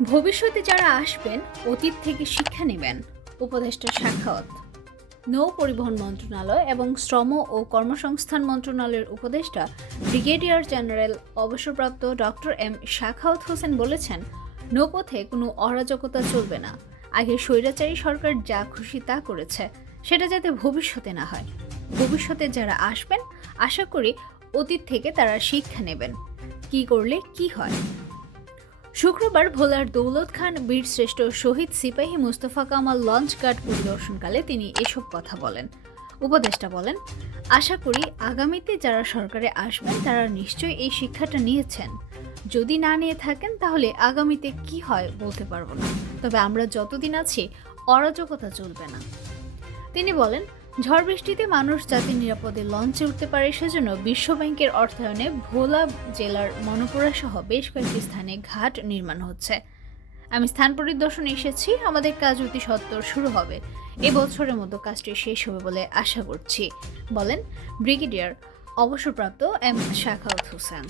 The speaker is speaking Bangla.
ভবিষ্যতে যারা আসবেন অতীত থেকে শিক্ষা নেবেন। উপদেষ্টা সাখাওয়াত। নৌ পরিবহন মন্ত্রণালয় এবং শ্রম ও কর্মসংস্থান মন্ত্রণালয়ের উপদেষ্টা ব্রিগেডিয়ার জেনারেল অবসরপ্রাপ্ত ডক্টর এম সাখাওয়াত হোসেন বলেছেন, নৌপথে কোনো অরাজকতা চলবে না। আগে স্বৈরাচারী সরকার যা খুশি তা করেছে, সেটা যাতে ভবিষ্যতে না হয়। ভবিষ্যতে যারা আসবেন আশা করি অতীত থেকে তারা শিক্ষা নেবেন, কি করলে কি হয়। শুক্রবার ভোলার দৌলত খান বীরশ্রেষ্ঠ শহীদ সিপাহী মুস্তফা কামাল লঞ্চ ঘাট পরিদর্শনকালে তিনি এসব কথা বলেন। উপদেষ্টা বলেন, আশা করি আগামীতে যারা সরকারে আসবেন তারা নিশ্চয়ই এই শিক্ষাটা নিয়েছেন। যদি না নিয়ে থাকেন তাহলে আগামীতে কি হয় বলতে পারবো না, তবে আমরা যতদিন আছি অরাজকতা চলবে না। তিনি বলেন, ঝড় বৃষ্টিতে মানুষ যাতে নিরাপদে লঞ্চে উঠতে পারে সেজন্য বিশ্বব্যাংকের অর্থায়নে ভোলা জেলার মনপুরা সহ বেশ কয়েকটি স্থানে ঘাট নির্মাণ হচ্ছে। আমি স্থান পরিদর্শনে এসেছি, আমাদের কাজ অতি সত্বর শুরু হবে। এবছরের মতো কাজটি শেষ হবে বলে আশা করছি, বলেন ব্রিগেডিয়ার অবসরপ্রাপ্ত এম সাখাওয়াত হোসেন।